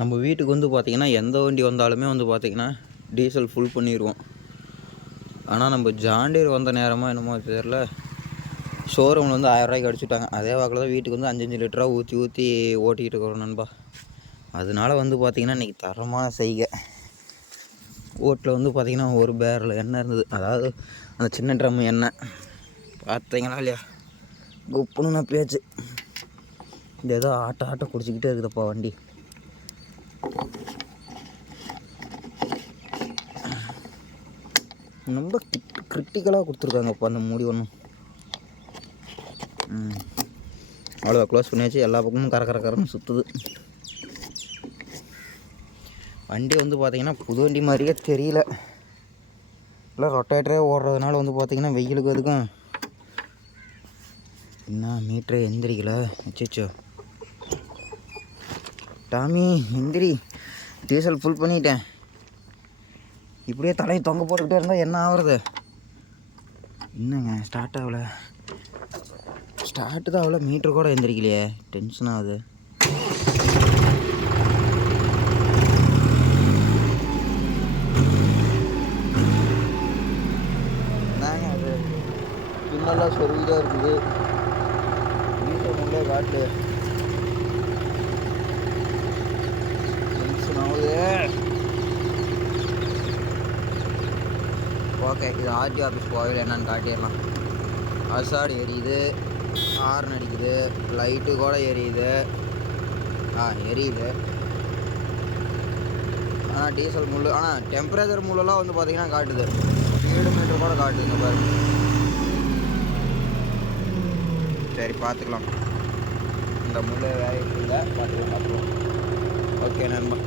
நம்ம வீட்டுக்கு வந்து பார்த்திங்கன்னா எந்த வண்டி வந்தாலுமே வந்து பார்த்திங்கன்னா டீசல் ஃபுல் பண்ணிடுவோம். ஆனால் நம்ம ஜாண்டீர் வந்த நேரமாக என்னமோ தெரியல, ஷோரூமில் வந்து 1000 அடிச்சுட்டாங்க. அதே வாக்கில் தான் வீட்டுக்கு வந்து 5 லிட்டராக ஊற்றி ஓட்டிகிட்டு இருக்கிறோம் நண்பா. அதனால வந்து பார்த்திங்கன்னா இன்றைக்கி தரமான செய்கை. ஓட்டில் வந்து பார்த்திங்கன்னா ஒரு பேரில் எண்ணெய் இருந்தது, அதாவது அந்த சின்ன ட்ரம் எண்ணெய் பார்த்தீங்கன்னா இல்லையா, குப்புன்னு நான் பேச்சு இந்த ஏதோ ஆட்ட குடிச்சிக்கிட்டே இருக்குதுப்பா வண்டி. ரொம்ப கிரிட்டிக்கலாக கொடுத்துருக்காங்கப்பா அந்த மூடி ஒன்றும். அவ்வளோதான், க்ளோஸ் பண்ணியாச்சு. எல்லா பக்கமும் கரன்னு சுற்றுது. வண்டி வந்து பார்த்திங்கன்னா புது வண்டி மாதிரியே தெரியல. இல்லை ரொட்டேட்டரே ஓடுறதுனால வந்து பார்த்திங்கன்னா வெயிலுக்கு அதுக்கும் என்ன மீட்டரே எந்திரிக்கல. அச்சோ டாமி எந்திரி, டீசல் ஃபுல் பண்ணிட்டேன். இப்படியே தலையை தொங்க போட்டுக்கிட்டே இருந்தால் என்ன ஆகுறது? என்னங்க ஸ்டார்ட் ஆகலை, ஸ்டார்ட்டு தான் ஆகலை, மீட்ரு கூட எந்திரிக்கலையே, டென்ஷன் ஆகுது. என்னங்க அது பின்னெல்லாம் சொருவிதான் இருக்குது, வீட்டில் முன்னே காட்டு டென்ஷன் ஆகுது. ஓகே, இது ஆர்டி ஆஃபீஸ் போகல என்னன்னு காட்டிடலாம். அசாடு எரியுது, ஹார்ன் அடிக்குது, லைட்டு கூட எரியுது. எரியுது. ஆனால் டீசல் முள், ஆனால் டெம்பரேச்சர் முள்ளெல்லாம் வந்து பார்த்திங்கன்னா காட்டுது, ஸ்பீடு மீட்டர் கூட காட்டுதுங்க பாரு. சரி பார்த்துக்கலாம், இந்த முள் வேலைக்கு இல்லை, பார்த்துக்கலாம். ஓகே நண்பா.